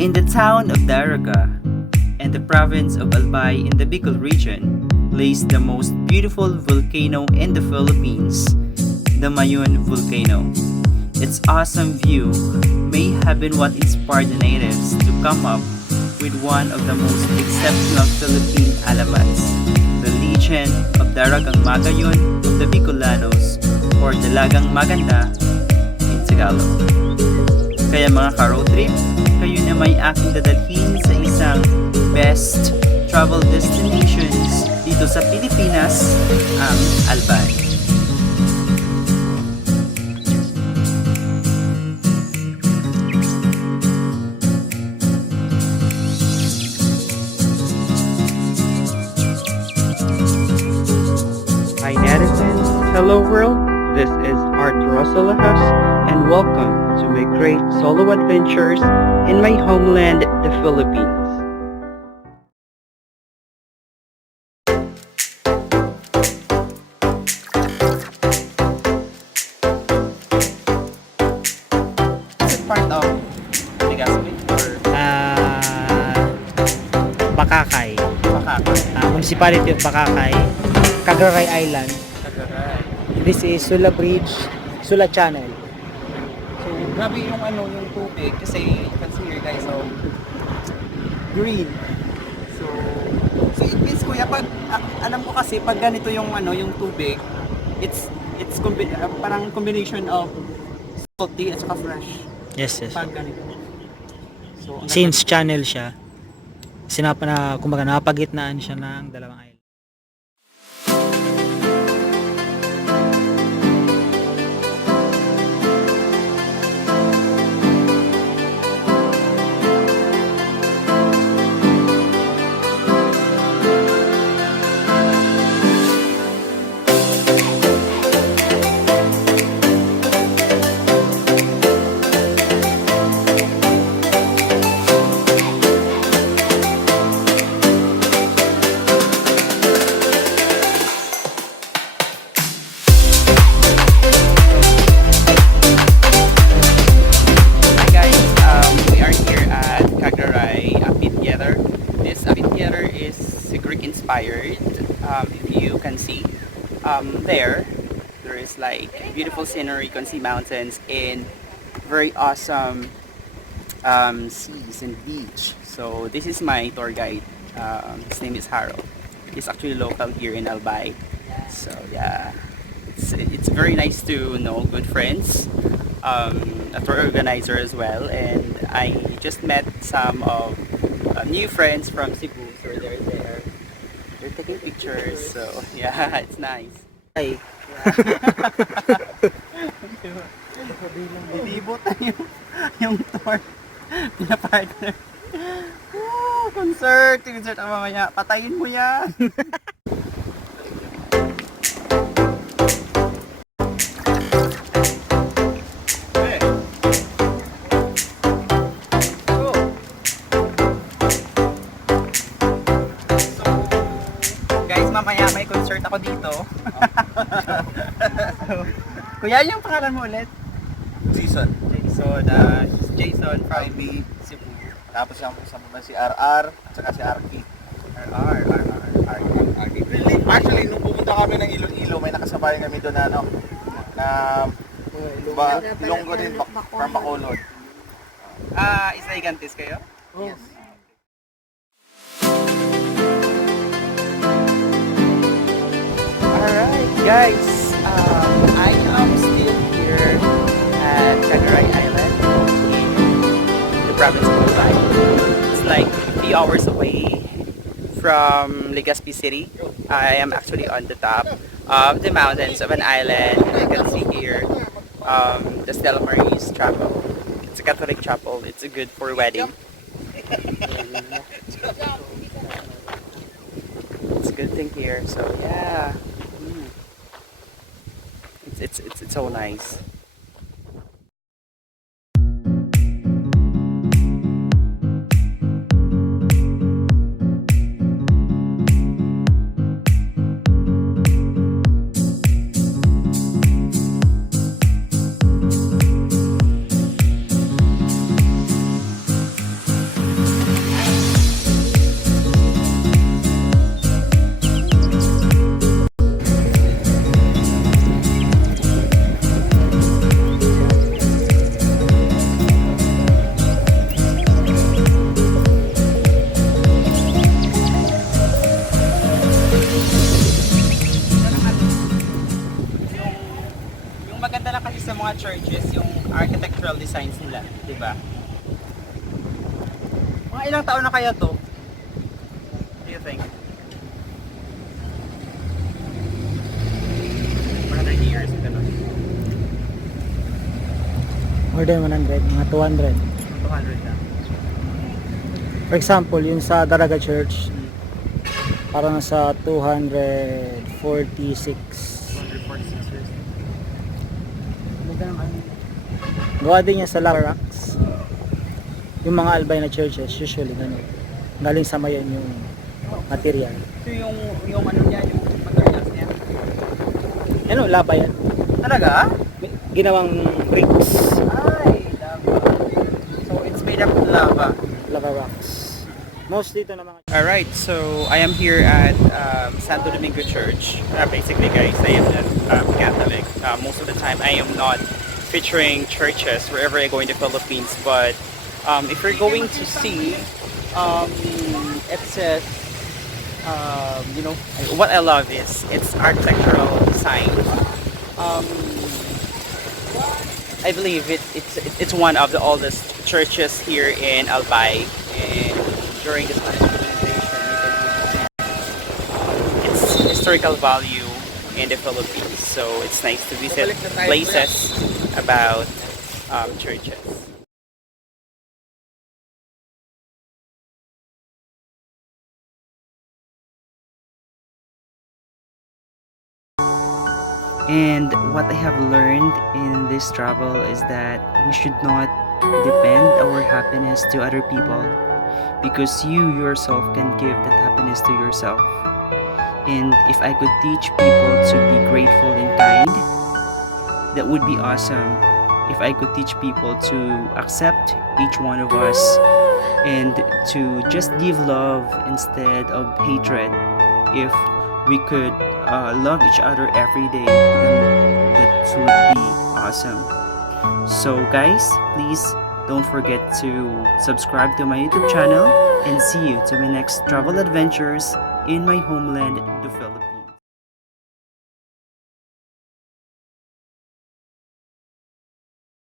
In the town of Daraga and the province of Albay in the Bicol region lays the most beautiful volcano in the Philippines, the Mayon volcano. Its awesome view may have been what inspired the natives to come up with one of the most exceptional Philippine alamans, the legend of Daragang Magayon of the Bicolanos or Dalagang Maganda in Tagalog. Kaya mga ka-road trip, kayo na may aking dadalhin sa isang best travel destinations dito sa Pilipinas, ang Albay. Hi netizens, hello world, this is Arturo Solahas and welcome to my great solo adventures in my homeland, the Philippines. Is it part of Legazpi or Bakakay, Pakakay? municipality of Bakakay, Catanduanes Island. This is Sula Bridge, Sula Channel. So, grabe yung yung tubig kasi you can see here guys, so green. So it means kuya, pag alam ko kasi pag ganito yung yung tubig, it's parang combination of salty at saka fresh. Yes. Pag ganito. So, Since channel siya, kumbaga napagitnaan siya ng dalawang island. if you can see there is like beautiful scenery. You can see mountains and very awesome seas and beach. So this is my tour guide. His name is Harold. He's actually local here in Albay. So yeah, it's very nice to know good friends, a tour organizer as well, and I just met some of new friends from Cebu. So they're taking pictures. So yeah, it's nice. Ay. Itibutan yung tour. Pinapartner. Concert ang mamaya. Patayin mo yan. Mamaya may concert ako dito. So, kuya, yung pangalan mo ulit? Jason Jason from Albay. Cebu. Tapos yung kasama si RR at saka si RK. Actually, nung pumunta kami ng Iloilo, may nakasabay kami doon na Ilonggo din from Bacolod. Isla Gigantes kayo? Yes. Alright guys, I am still here at Catanduanes Island in the province of Albay. It's like 3 hours away from Legazpi City. I am actually on the top of the mountains of an island. You can see here the Stella Marie's chapel. It's a Catholic chapel. It's good for wedding. It's a good thing here. So yeah. It's so nice. designs nila, di ba? Mga ilang taon na kaya to? What do you think? 100 years, ganun. More than 100, mga 200. 200 na. For example, yung sa Daraga Church, parang sa 246. 246 years. Gawa din yan sa lava rocks. Yung mga Albay na churches, usually ganun. Galing sa Mayon yung material. Ito yung ano niya, yung materials niya. Ano, lava yan. Talaga? Ginawang bricks, Ay, lava. So it's made up of lava. lava rocks. Most dito na mga... Alright, so I am here at Santo Domingo Church. Basically guys, I am not Catholic. Most of the time I am not featuring churches wherever I go in the Philippines, but if you're going to see, it says, you know, what I love is its architectural design. I believe it's one of the oldest churches here in Albay, and during this time of colonization, its historical value in the Philippines. So it's nice to visit places about churches. And what I have learned in this travel is that we should not depend our happiness to other people, because you yourself can give that happiness to yourself. And if I could teach people to be grateful and kind, that would be awesome. If I could teach people to accept each one of us and to just give love instead of hatred, if we could love each other every day, then that would be awesome. So guys, please don't forget to subscribe to my YouTube channel, and see you to my next travel adventures in my homeland, the Philippines.